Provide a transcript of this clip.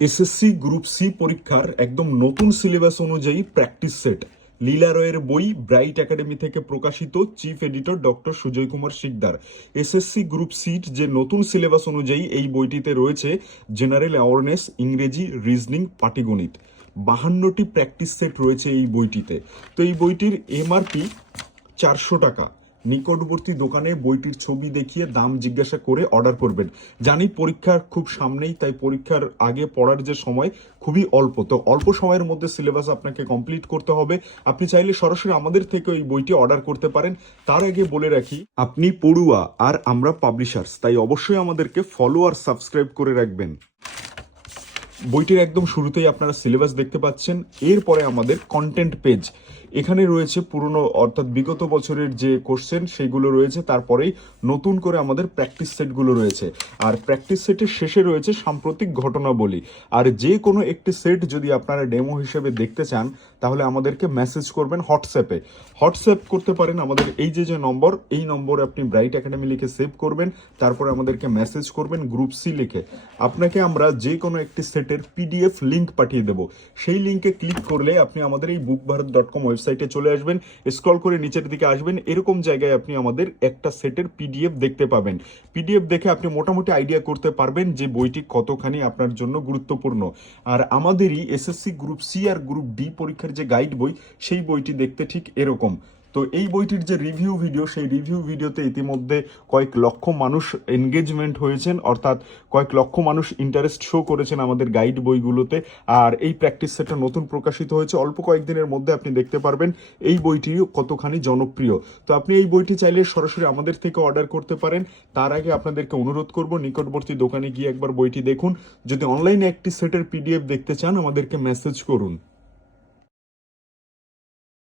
SSC group C পরীক্ষার একদম নতুন সিলেবাস অনুযায়ী প্র্যাকটিস সেট লীলা রয়ের বই ব্রাইট একাডেমি থেকে প্রকাশিত, chief editor doctor Sujoy Kumar Sikdar. SSC group সিট যে নতুন সিলেবাস অনুযায়ী এই বইটিতে রয়েছে জেনারেল অ্যাওয়ারনেস, ইংরেজি, রিজনিং, পাটিগণিত। 52টি প্র্যাকটিস সেট রয়েছে এই বইটিতে। তো এই বইটির এমআরপি 400 টাকা। নিকটবর্তী দোকানে বইটির ছবি দেখিয়ে দাম জিজ্ঞাসা করে অর্ডার করবেন। জানি পরীক্ষার খুব সামনেই, তাই পরীক্ষার আগে পড়ার যে সময় খুবই অল্প, তো অল্প সময়ের মধ্যে সিলেবাস আপনাকে কমপ্লিট করতে হবে। আপনি চাইলে সরাসরি আমাদের থেকে এই বইটি অর্ডার করতে পারেন। তার আগে বলে রাখি, আপনি পড়ুয়া আর আমরা পাবলিশার্স, তাই অবশ্যই আমাদেরকে ফলো আর সাবস্ক্রাইব করে রাখবেন। বইটির একদম শুরুতেই আপনারা সিলেবাস দেখতে পাচ্ছেন। এরপরে আমাদের কন্টেন্ট পেজ, এখানে রয়েছে পুরনো অর্থাৎ বিগত বছরের যে কোশ্চেন সেগুলো রয়েছে, তারপরেই নতুন করে আমাদের প্র্যাকটিস সেটগুলো রয়েছে। আর প্র্যাকটিস সেটের শেষে রয়েছে সাম্প্রতিক ঘটনাবলী। আর যে কোনো একটি সেট যদি আপনারা ডেমো হিসেবে দেখতে চান তাহলে আমাদেরকে মেসেজ করবেন হোয়াটসঅ্যাপ করতে পারেন। আমাদের এই যে নম্বর, এই নম্বরে আপনি ব্রাইট একাডেমি লিখে সেভ করবেন, তারপরে আমাদেরকে মেসেজ করবেন গ্রুপ সি লিখে। আপনাকে আমরা যে কোনো একটি সেটের পিডিএফ লিঙ্ক পাঠিয়ে দেব। সেই লিঙ্কে ক্লিক করলে আপনি আমাদের এই bookbharat.com ওয়েবসাইটে চলে আসবেন। স্ক্রল করে নিচের দিকে আসবেন, এরকম জায়গায় আপনি আমাদের একটা সেটের পিডিএফ দেখতে পাবেন। পিডিএফ দেখে আপনি মোটামুটি আইডিয়া করতে পারবেন যে বইটি কতখানি আপনার জন্য গুরুত্বপূর্ণ। আর আমাদেরই এসএসসি গ্রুপ সি আর গ্রুপ ডি পরীক্ষার যে গাইড বই, সেই বইটি দেখতে ঠিক এরকম। তো এই বইটির যে রিভিউ ভিডিও, সেই রিভিউ ভিডিওতে ইতিমধ্যে কয়েক লক্ষ মানুষ এনগেজমেন্ট হয়েছেন, অর্থাৎ কয়েক লক্ষ মানুষ ইন্টারেস্ট শো করেছেন আমাদের গাইড বইগুলোতে। আর এই প্র্যাকটিস সেটটা নতুন প্রকাশিত হয়েছে, অল্প কয়েকদিনের মধ্যে আপনি দেখতে পারবেন এই বইটিও কতখানি জনপ্রিয়। তো আপনি এই বইটি চাইলে সরাসরি আমাদের থেকে অর্ডার করতে পারেন। তার আগে আপনাদেরকে অনুরোধ করব, নিকটবর্তী দোকানে গিয়ে একবার বইটি দেখুন। যদি অনলাইনে একটি সেটের পিডিএফ দেখতে চান আমাদেরকে মেসেজ করুন।